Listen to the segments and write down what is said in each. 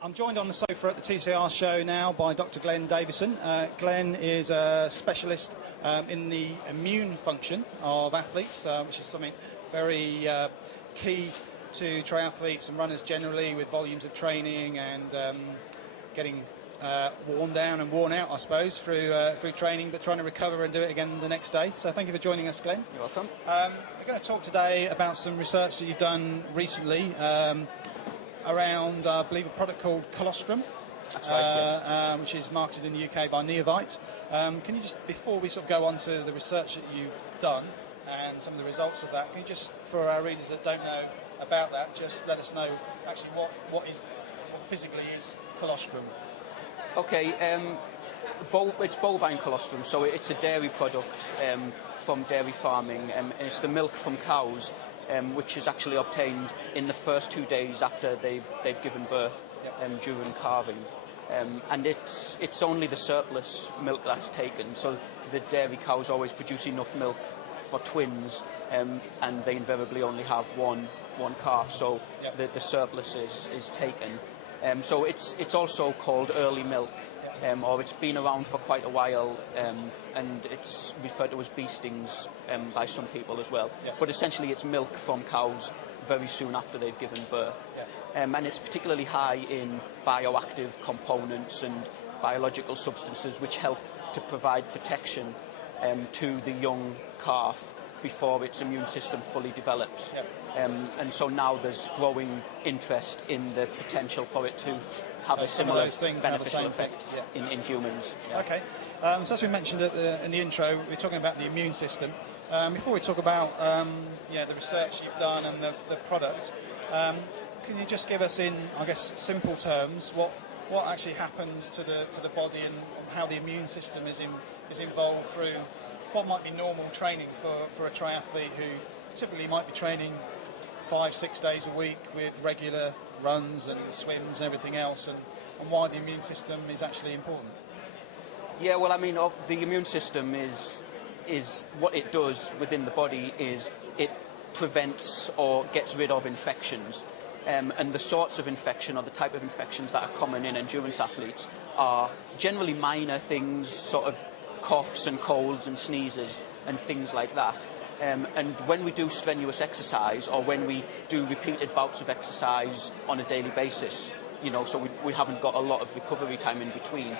I'm joined on the sofa at the TCR show now by Dr. Glenn Davison. Glenn is a specialist in the immune function of athletes, which is something very key to triathletes and runners generally, with volumes of training and getting worn down and worn out, I suppose, through training, but trying to recover and do it again the next day. So thank you for joining us, Glenn. You're welcome. We're going to talk today about some research that you've done recently around, I believe, a product called colostrum. That's right, yes. Which is marketed in the UK by Neovite. Can you just, before we sort of go on to the research that you've done and some of the results of that, can you just, for our readers that don't know about that, just let us know actually what physically is colostrum? Okay, it's bovine colostrum, so it's a dairy product from dairy farming, and it's the milk from cows, which is actually obtained in the first 2 days after they've given birth, during calving. And it's only the surplus milk that's taken, so the dairy cows always produce enough milk for twins, and they invariably only have one calf, so the surplus is taken. So it's also called early milk, or it's been around for quite a while, and it's referred to as bee stings by some people as well. But essentially it's milk from cows very soon after they've given birth. And it's particularly high in bioactive components and biological substances which help to provide protection to the young calf before its immune system fully develops. And so now there's growing interest in the potential for it to have a similar beneficial effect in humans. Okay, so as we mentioned in the intro, we're talking about the immune system. Before we talk about the research you've done and the product, can you just give us, in, I guess, simple terms, what actually happens to the body and how the immune system is involved through what might be normal training for a triathlete who typically might be training 5-6 days a week with regular runs and swims and everything else, and why the immune system is actually important? Yeah, well, I mean, the immune system is what it does within the body is it prevents or gets rid of infections. And the sorts of infection or the type of infections that are common in endurance athletes are generally minor things, sort of coughs and colds and sneezes and things like that. And when we do strenuous exercise, or when we do repeated bouts of exercise on a daily basis, so we haven't got a lot of recovery time in between,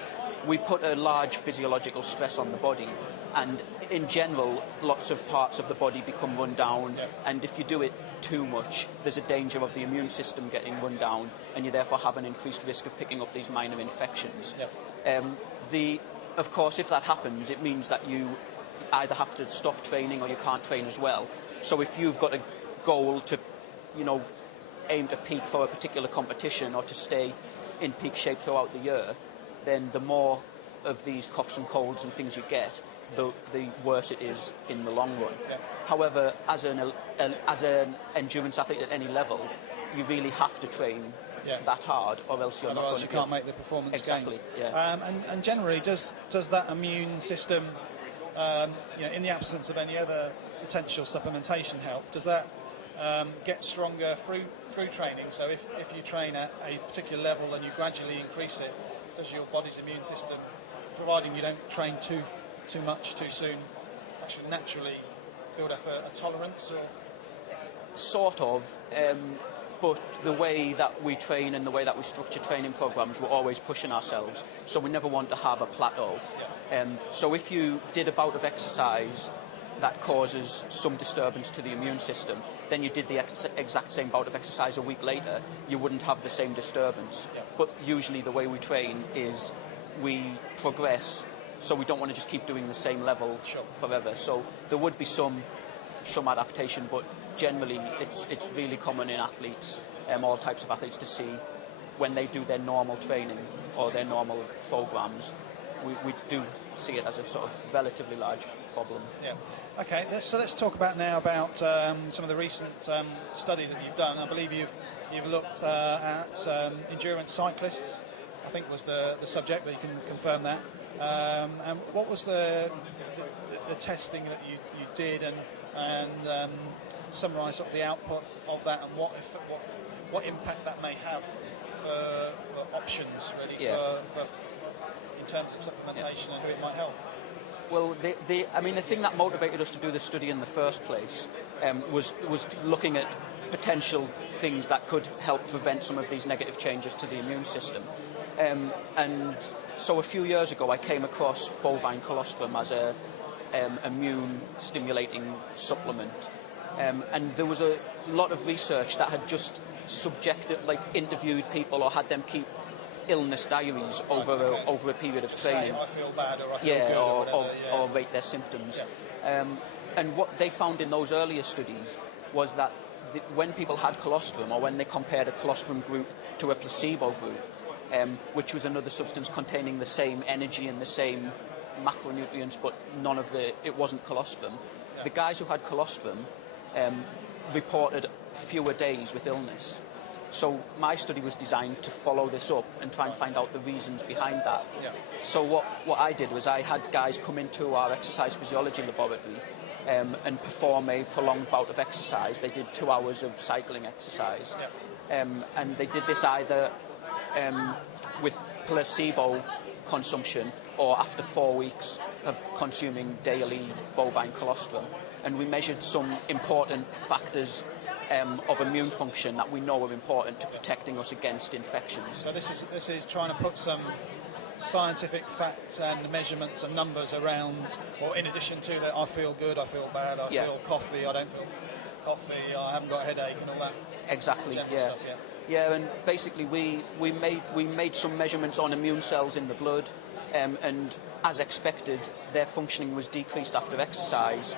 we put a large physiological stress on the body, and in general lots of parts of the body become run down, and if you do it too much, there's a danger of the immune system getting run down, and you therefore have an increased risk of picking up these minor infections. Of course, if that happens, it means that you either have to stop training or you can't train as well. So if you've got a goal to, aim to peak for a particular competition or to stay in peak shape throughout the year, then the more of these coughs and colds and things you get, the worse it is in the long run. However, as an endurance athlete at any level, you really have to train that hard, or else you're Otherwise not going you can't make the performance gains. Yeah. And generally, does that immune system, in the absence of any other potential supplementation help, does that get stronger through training? So if you train at a particular level and you gradually increase it, does your body's immune system, providing you don't train too much too soon, actually naturally build up a tolerance? Or sort of. But the way that we train and the way that we structure training programs, we're always pushing ourselves, so we never want to have a plateau. So if you did a bout of exercise that causes some disturbance to the immune system, then you did the exact same bout of exercise a week later, you wouldn't have the same disturbance. But usually the way we train is we progress, so we don't want to just keep doing the same level forever. So there would be some adaptation, but generally it's really common in athletes, all types of athletes, to see when they do their normal training or their normal programs, we do see it as a sort of relatively large problem. Okay, so let's talk about some of the recent study that you've done. I believe you've looked at endurance cyclists, I think was the subject, but you can confirm that. And what was the testing that you did, and summarise sort of the output of that, and what impact that may have for options, really, for in terms of supplementation and who it might help. Well, I mean, the thing that motivated us to do the study in the first place was looking at potential things that could help prevent some of these negative changes to the immune system. And so a few years ago, I came across bovine colostrum as a immune-stimulating supplement. And there was a lot of research that had just interviewed people or had them keep illness diaries over a period of training. Say, I feel bad, or I feel good, or whatever, or rate their symptoms. Yeah. And what they found in those earlier studies was that when people had colostrum, or when they compared a colostrum group to a placebo group, which was another substance containing the same energy and the same macronutrients, but it wasn't colostrum. Yeah. The guys who had colostrum reported fewer days with illness. So my study was designed to follow this up and try and find out the reasons behind that. Yeah. So what I did was I had guys come into our exercise physiology laboratory and perform a prolonged bout of exercise. They did 2 hours of cycling exercise. Yeah. And they did this either with placebo consumption or after 4 weeks of consuming daily bovine colostrum. And we measured some important factors of immune function that we know are important to protecting us against infections. So this is trying to put some scientific facts and measurements and numbers around, or in addition to that, I feel good, I feel bad, I feel coffee, I don't feel coffee, I haven't got a headache, and all that. Exactly. Stuff, yeah, and basically we made some measurements on immune cells in the blood, and as expected, their functioning was decreased after exercise,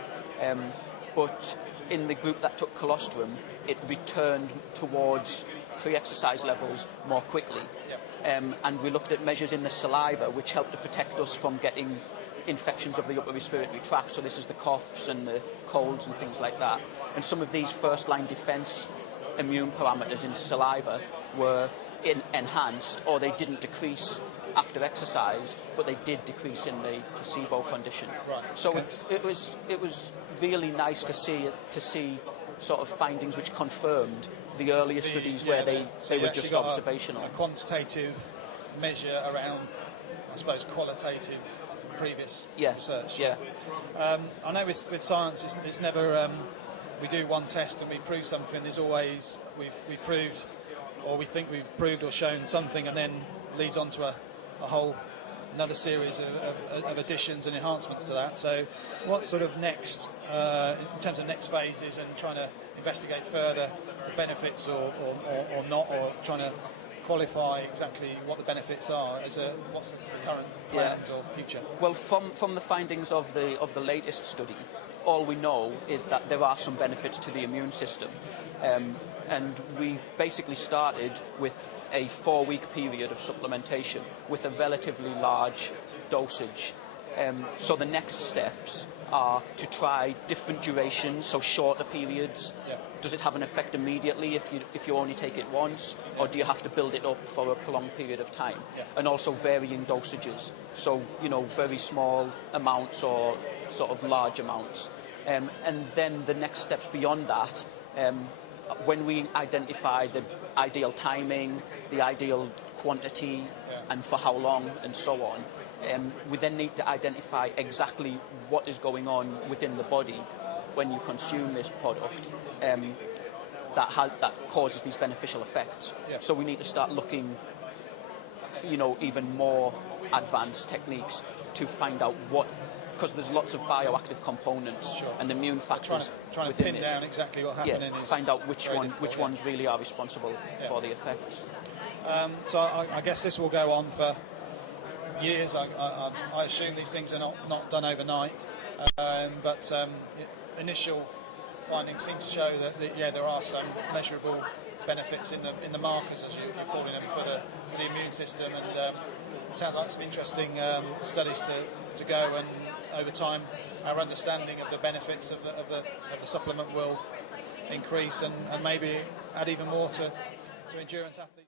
but in the group that took colostrum, it returned towards pre-exercise levels more quickly. Yep. And we looked at measures in the saliva, which helped to protect us from getting infections of the upper respiratory tract. So this is the coughs and the colds and things like that. And some of these first-line defense immune parameters in saliva were enhanced, or they didn't decrease after exercise, but they did decrease in the placebo condition. Right. So it was really nice to see sort of findings which confirmed the earlier studies where they were just observational. A quantitative measure around, I suppose, qualitative previous research. Yeah. I know with science, it's never we do one test and we prove something. There's always we've proved, or we think we've proved or shown something, and then leads on to a whole another series of additions and enhancements to that. So what sort of next, in terms of next phases and trying to investigate further the benefits or not, or trying to qualify exactly what the benefits are, what's the current plans or future? Well, from the findings of the latest study, all we know is that there are some benefits to the immune system. And we basically started with a 4-week period of supplementation with a relatively large dosage. So the next steps are to try different durations, so shorter periods. Yeah. Does it have an effect immediately if you only take it once, or do you have to build it up for a prolonged period of time? Yeah. And also varying dosages, so very small amounts or sort of large amounts. And then the next steps beyond that, when we identify the ideal timing, the ideal quantity, and for how long, and so on, we then need to identify exactly what is going on within the body when you consume this product that causes these beneficial effects. Yeah. So we need to start looking, even more advanced techniques to find out because there's lots of bioactive components and immune factors trying to pin down exactly what happened. Find out which ones really are responsible for the effects. So I guess this will go on for years. I assume these things are not done overnight, but initial findings seem to show that there are some measurable benefits in the markers, as you're calling them, for the immune system, and it sounds like some interesting studies to go, and over time our understanding of the benefits of the supplement will increase, and maybe add even more to endurance athletes.